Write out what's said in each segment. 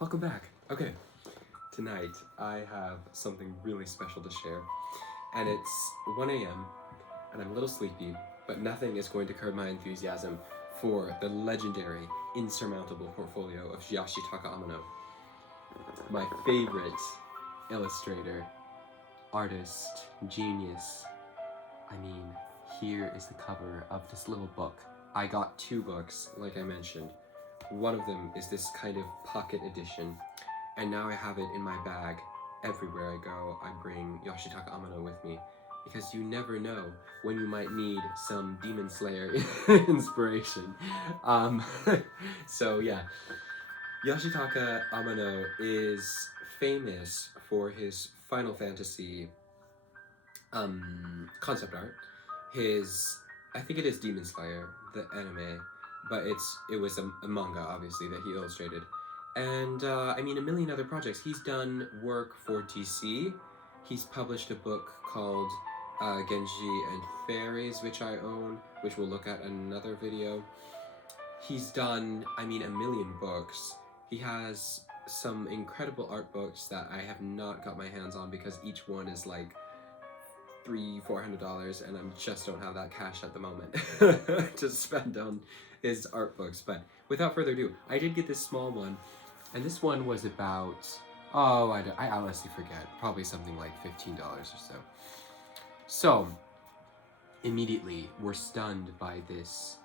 Welcome back. Okay, tonight I have something really special to share, and it's 1 a.m. and I'm a little sleepy, but nothing is going to curb my enthusiasm for the legendary, insurmountable portfolio of Yoshitaka Amano, my favorite illustrator, artist, genius. I mean, here is the cover of this little book. I got 2 books, like I mentioned. One of them is this kind of pocket edition, and now I have it in my bag. Everywhere I go, I bring Yoshitaka Amano with me, because you never know when you might need some Demon Slayer inspiration. So yeah, Yoshitaka Amano is famous for his Final Fantasy concept art. I think it is Demon Slayer, the anime, but it was a manga, obviously, that he illustrated. And, I mean, a million other projects. He's done work for DC. He's published a book called Genji and Fairies, which I own, which we'll look at in another video. He's done, I mean, a million books. He has some incredible art books that I have not got my hands on because each one is like $300-400, and I just don't have that cash at the moment to spend on his art books. But without further ado, I did get this small one, and this one was about, I honestly forget, probably something like $15 or so. So immediately we're stunned by this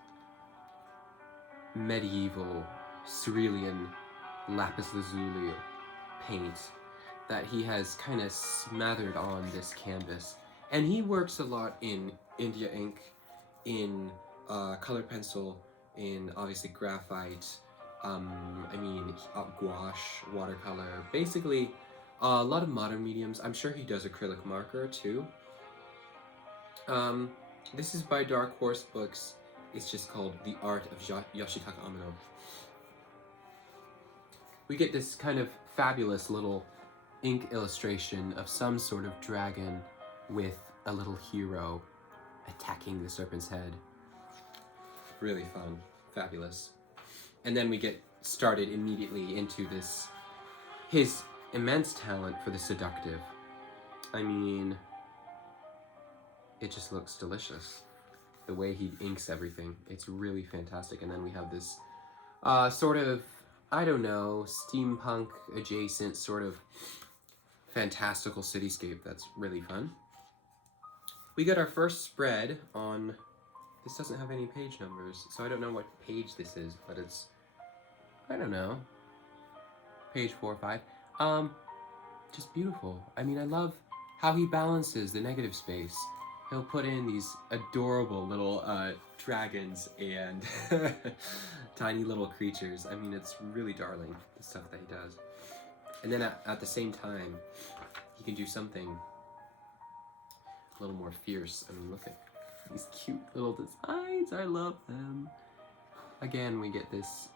medieval cerulean lapis lazuli paint that he has kind of smothered on this canvas. And he works a lot in India ink, in colored pencil, in obviously graphite, gouache, watercolor, basically a lot of modern mediums. I'm sure he does acrylic marker too. This is by Dark Horse Books. It's just called The Art of Yoshitaka Amano. We get this kind of fabulous little ink illustration of some sort of dragon with a little hero attacking the serpent's head. Really fun, fabulous. And then we get started immediately into his immense talent for the seductive. I mean, it just looks delicious. The way he inks everything, it's really fantastic. And then we have this sort of, I don't know, steampunk adjacent sort of fantastical cityscape that's really fun. We got our first spread on, this doesn't have any page numbers, so I don't know what page this is, but it's, I don't know, page 4 or 5. Just beautiful. I mean, I love how he balances the negative space. He'll put in these adorable little dragons and tiny little creatures. I mean, it's really darling, the stuff that he does. And then at the same time, he can do something a little more fierce. I mean, look at these cute little designs. I love them. Again, we get this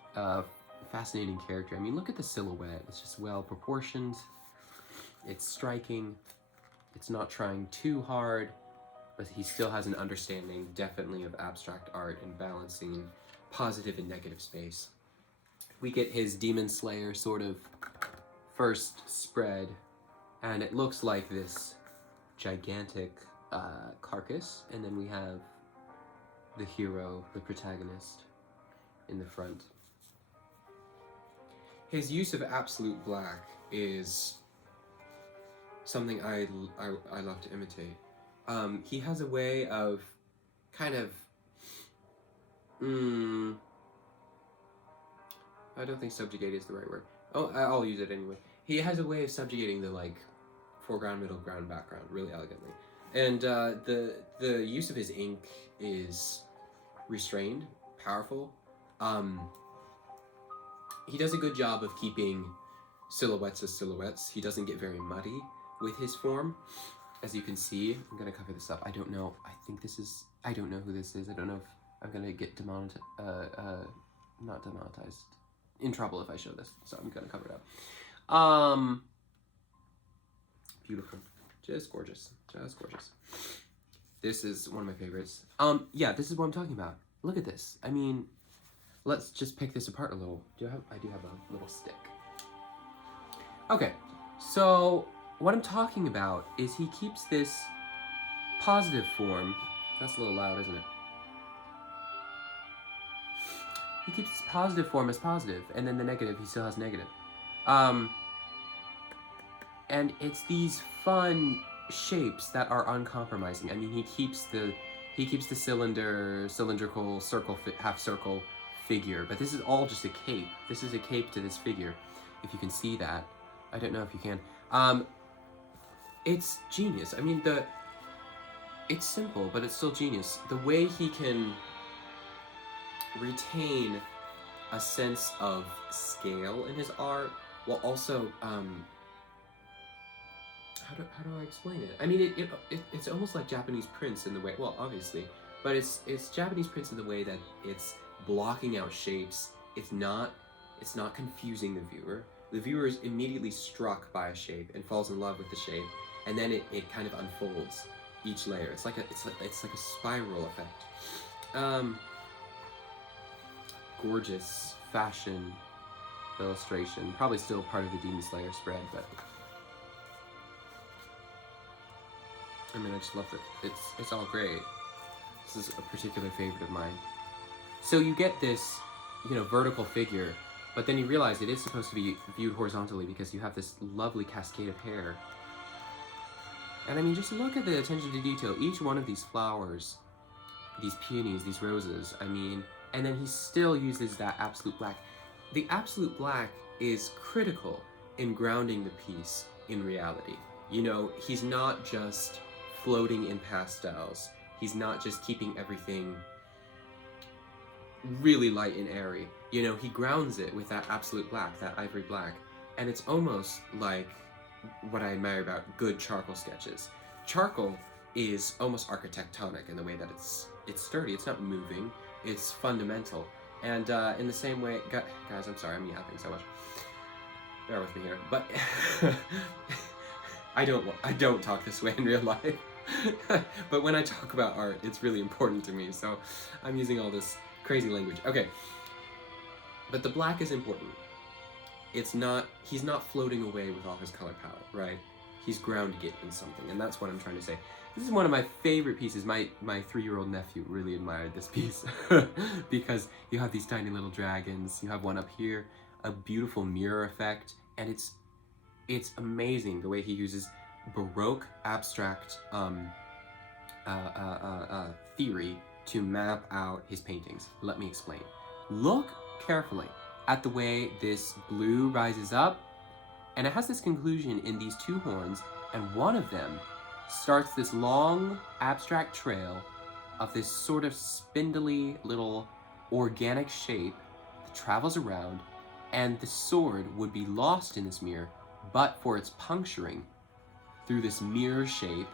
fascinating character. I mean, look at the silhouette. It's just well proportioned. It's striking. It's not trying too hard, but he still has an understanding, definitely, of abstract art and balancing positive and negative space. We get his Demon Slayer sort of first spread, and it looks like this gigantic carcass, and then we have the hero, the protagonist, in the front. His use of absolute black is something I love to imitate. He has a way of kind of, I don't think subjugate is the right word. Oh, I'll use it anyway. He has a way of subjugating the foreground, middle ground, background really elegantly. And the use of his ink is restrained, powerful. He does a good job of keeping silhouettes as silhouettes. He doesn't get very muddy with his form. As you can see, I'm gonna cover this up. I don't know. I don't know who this is. I don't know if I'm gonna get not demonetized, in trouble if I show this. So I'm gonna cover it up. Beautiful, just gorgeous, just gorgeous. This is one of my favorites. Yeah, this is what I'm talking about. Look at this. I mean, let's just pick this apart a little. I do have a little stick. Okay, so what I'm talking about is he keeps this positive form. That's a little loud, isn't it? He keeps his positive form as positive, and then the negative he still has negative. And it's these fun shapes that are uncompromising. I mean, he keeps the cylindrical circle, half circle figure, but this is all just a cape. This is a cape to this figure, if you can see that. I don't know if you can. It's genius. I mean, it's simple, but it's still genius. The way he can retain a sense of scale in his art, while also, how do I explain it? I mean, it's almost like Japanese prints in the way, well, obviously, but it's Japanese prints in the way that it's blocking out shapes. It's not confusing the viewer. The viewer is immediately struck by a shape and falls in love with the shape, and then it kind of unfolds each layer. It's like a spiral effect. Gorgeous fashion illustration. Probably still part of the Demon Slayer spread, but I mean, I just love it. It's all great. This is a particular favorite of mine. So you get this, vertical figure, but then you realize it is supposed to be viewed horizontally because you have this lovely cascade of hair. And I mean, just look at the attention to detail. Each one of these flowers, these peonies, these roses, I mean, and then he still uses that absolute black. The absolute black is critical in grounding the piece in reality. He's not just floating in pastels. He's not just keeping everything really light and airy. He grounds it with that absolute black, that ivory black. And it's almost like what I admire about good charcoal sketches. Charcoal is almost architectonic in the way that it's sturdy, it's not moving, it's fundamental. And in the same way, guys, I'm sorry, I'm yapping so much. Bear with me here. But I don't talk this way in real life. But when I talk about art, it's really important to me, so I'm using all this crazy language. Okay. But the black is important. He's not floating away with all his color palette, right? He's grounding it in something, and that's what I'm trying to say. This is one of my favorite pieces. My 3-year-old nephew really admired this piece because you have these tiny little dragons. You have one up here, a beautiful mirror effect, and it's amazing the way he uses Baroque abstract theory to map out his paintings. Let me explain. Look carefully at the way this blue rises up, and it has this conclusion in these two horns, and one of them starts this long abstract trail of this sort of spindly little organic shape that travels around, and the sword would be lost in this mirror but for its puncturing through this mirror shape.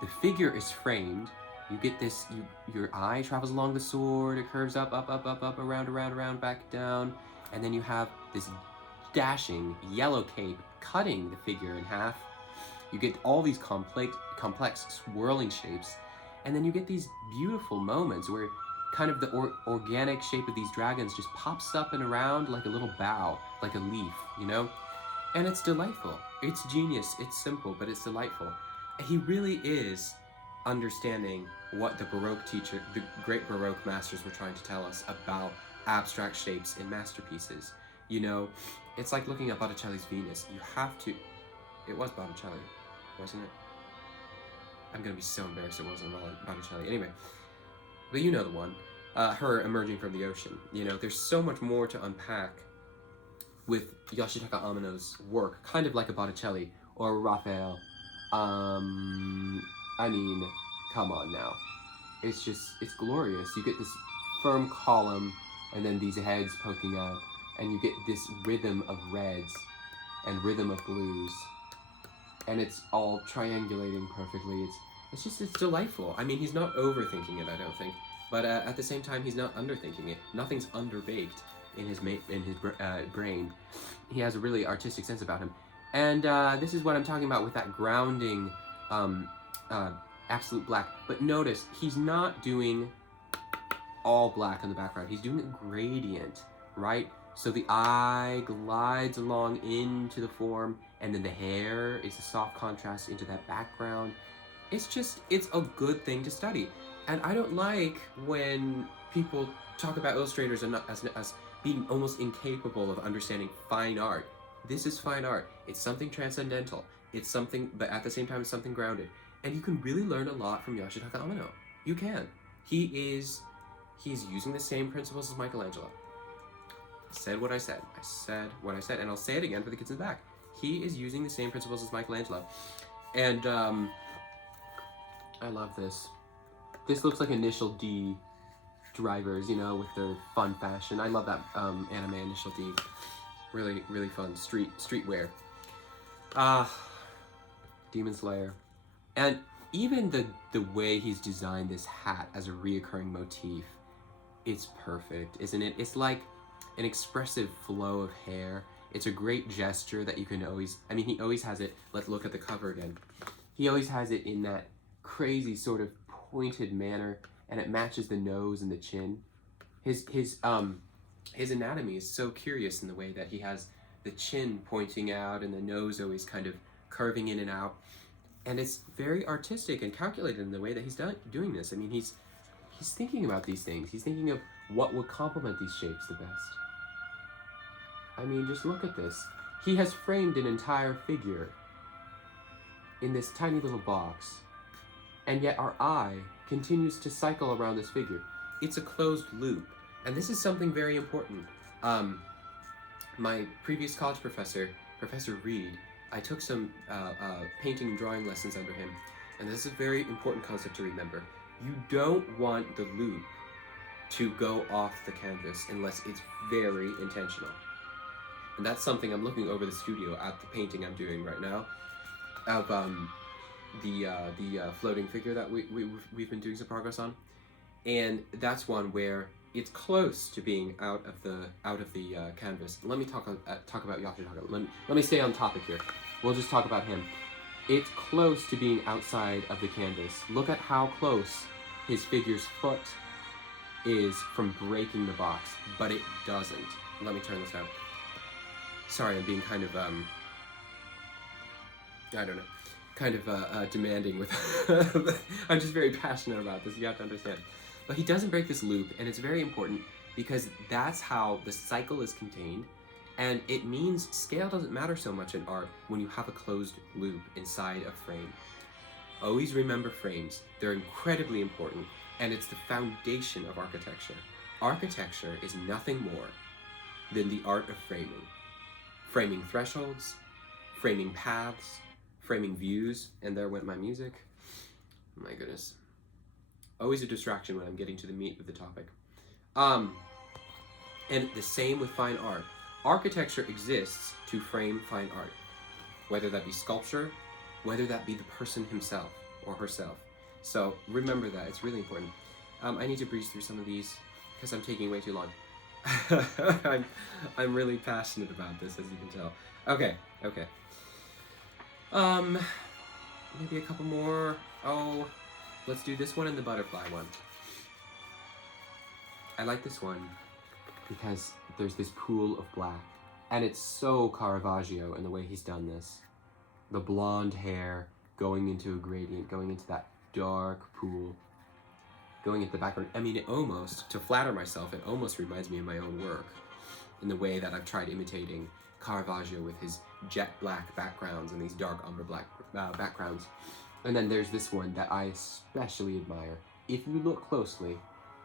The figure is framed. You get this, your eye travels along the sword, it curves up, around, back down, and then you have this dashing yellow cape cutting the figure in half. You get all these complex swirling shapes, and then you get these beautiful moments where kind of the organic shape of these dragons just pops up and around like a little bough, like a leaf, And it's delightful. It's genius. It's simple, but it's delightful. He really is understanding what the great Baroque masters were trying to tell us about abstract shapes in masterpieces. It's like looking at Botticelli's Venus. You have to... It was Botticelli, wasn't it? I'm gonna be so embarrassed it wasn't Botticelli. Anyway, but you know the one. Her emerging from the ocean. There's so much more to unpack with Yoshitaka Amano's work, kind of like a Botticelli or a Raphael. I mean, come on now. It's glorious. You get this firm column and then these heads poking out, and you get this rhythm of reds and rhythm of blues, and it's all triangulating perfectly. It's delightful. I mean, he's not overthinking it, I don't think, but at the same time, he's not underthinking it. Nothing's underbaked in his brain. He has a really artistic sense about him. And this is what I'm talking about with that grounding absolute black. But notice, he's not doing all black on the background. He's doing a gradient, right? So the eye glides along into the form, and then the hair is a soft contrast into that background. It's a good thing to study. And I don't like when people talk about illustrators as being almost incapable of understanding fine art. This is fine art. It's something transcendental. It's something, but at the same time, it's something grounded. And you can really learn a lot from Yoshitaka Amano. You can. He's using the same principles as Michelangelo. I said what I said. I said what I said, and I'll say it again for the kids in the back. He is using the same principles as Michelangelo. And I love this. This looks like Initial D drivers, you know, with their fun fashion. I love that anime Initial D. Really, really fun streetwear. Demon Slayer. And even the way he's designed this hat as a reoccurring motif, it's perfect, isn't it? It's like an expressive flow of hair. It's a great gesture that you can always, I mean, he always has it. Let's look at the cover again. He always has it in that crazy sort of pointed manner, and it matches the nose and the chin. His anatomy is so curious in the way that he has the chin pointing out and the nose always kind of curving in and out. And it's very artistic and calculated in the way that he's doing this. I mean, he's thinking about these things. He's thinking of what would complement these shapes the best. I mean, just look at this. He has framed an entire figure in this tiny little box, and yet our eye continues to cycle around this figure. It's a closed loop, and this is something very important. My previous college professor, Professor Reed, I took some painting and drawing lessons under him, and this is a very important concept to remember. You don't want the loop to go off the canvas unless it's very intentional. And that's something I'm looking over the studio at the painting I'm doing right now of the floating figure that we've been doing some progress on, and that's one where it's close to being out of the canvas. Let me talk about Yoshitaka. Let me stay on topic here. We'll just talk about him. It's close to being outside of the canvas. Look at how close his figure's foot is from breaking the box, but it doesn't. Let me turn this down. Sorry, I'm being kind of I don't know, kind of demanding with I'm just very passionate about this, you have to understand. But he doesn't break this loop, and it's very important because that's how the cycle is contained, and it means scale doesn't matter so much in art when you have a closed loop inside a frame. Always remember frames. They're incredibly important, and it's the foundation of architecture. Architecture is nothing more than the art of framing. Framing thresholds, framing paths, framing views, and there went my music. Oh my goodness. Always a distraction when I'm getting to the meat of the topic. And the same with fine art. Architecture exists to frame fine art, whether that be sculpture, whether that be the person himself or herself. So remember that, it's really important. I need to breeze through some of these because I'm taking way too long. I'm really passionate about this, as you can tell. Okay. Maybe a couple more. Oh, let's do this one and the butterfly one. I like this one because there's this pool of black, and it's so Caravaggio in the way he's done this. The blonde hair going into a gradient, going into that dark pool, going into the background. I mean, it almost, to flatter myself, it almost reminds me of my own work in the way that I've tried imitating Caravaggio with his jet black backgrounds and these dark umber black backgrounds. And then there's this one that I especially admire. If you look closely,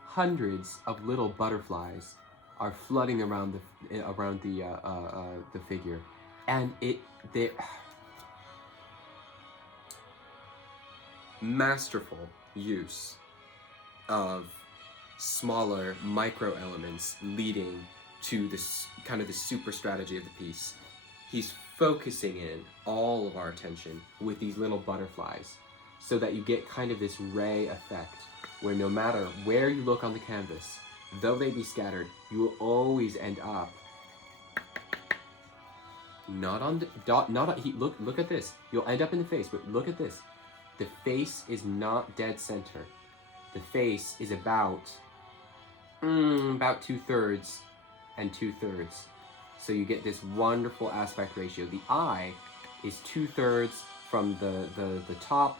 hundreds of little butterflies are flooding around the figure, and they're masterful use of smaller micro elements leading to this kind of the super strategy of the piece. He's focusing in all of our attention with these little butterflies so that you get kind of this ray effect where no matter where you look on the canvas, though they be scattered, you will always end up not on the dot, look at this. You'll end up in the face, but look at this. The face is not dead center. The face is about 2/3, and 2/3. So you get this wonderful aspect ratio. The eye is 2/3 from the top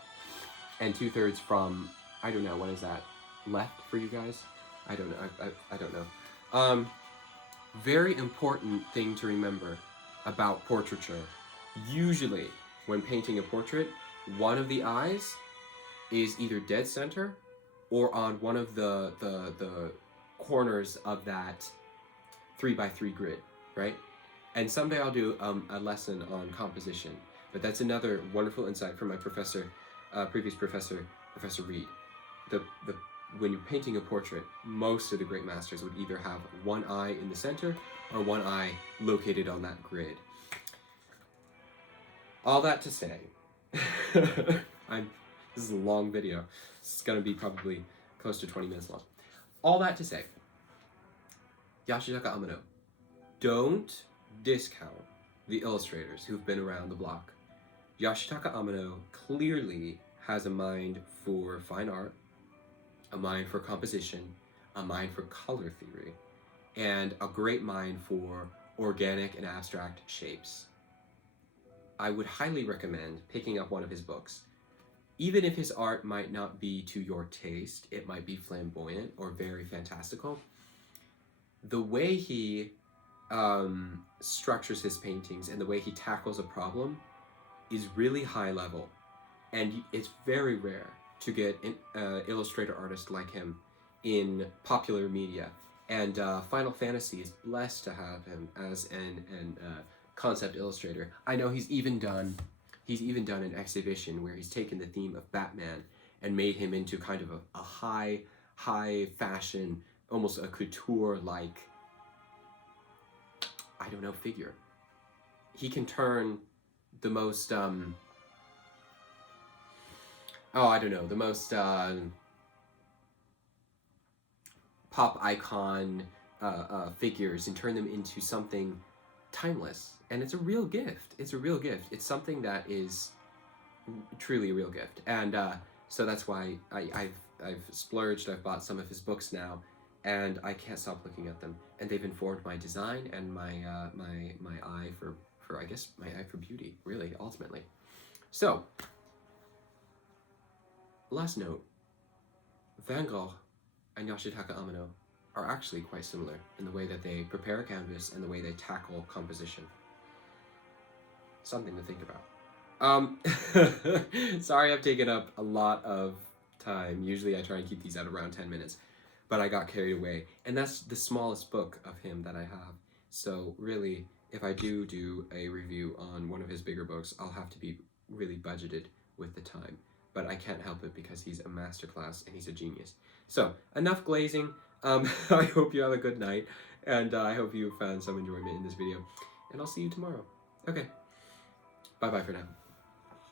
and 2/3 from, I don't know, what is that, left for you guys? I don't know, I don't know. Very important thing to remember about portraiture. Usually, when painting a portrait, one of the eyes is either dead center or on one of the corners of that 3x3 grid, right? And someday I'll do a lesson on composition, but that's another wonderful insight from my professor, previous professor, Professor Reed. When you're painting a portrait, most of the great masters would either have one eye in the center or one eye located on that grid. All that to say, this is a long video. It's gonna be probably close to 20 minutes long. All that to say, Yoshitaka Amano, don't discount the illustrators who've been around the block. Yoshitaka Amano clearly has a mind for fine art, a mind for composition, a mind for color theory, and a great mind for organic and abstract shapes. I would highly recommend picking up one of his books. Even if his art might not be to your taste, it might be flamboyant or very fantastical, the way he structures his paintings and the way he tackles a problem is really high level. And it's very rare to get an illustrator artist like him in popular media. And Final Fantasy is blessed to have him as an concept illustrator. I know he's even done an exhibition where he's taken the theme of Batman and made him into kind of a high fashion, almost a couture-like, I don't know, figure. He can turn the most, the most pop icon figures and turn them into something timeless. And it's a real gift. It's a real gift. It's something that is truly a real gift. And so that's why I've splurged. I've bought some of his books now, and I can't stop looking at them. And they've informed my design and my eye for I guess my eye for beauty, really, ultimately. So, last note, Van Gogh and Yoshitaka Amano are actually quite similar in the way that they prepare a canvas and the way they tackle composition. Something to think about. Sorry I've taken up a lot of time. Usually I try and keep these at around 10 minutes, but I got carried away. And that's the smallest book of him that I have. So really, if I do a review on one of his bigger books, I'll have to be really budgeted with the time. But I can't help it because he's a masterclass and he's a genius. So, enough glazing. I hope you have a good night, and I hope you found some enjoyment in this video. And I'll see you tomorrow. Okay. Bye-bye for now.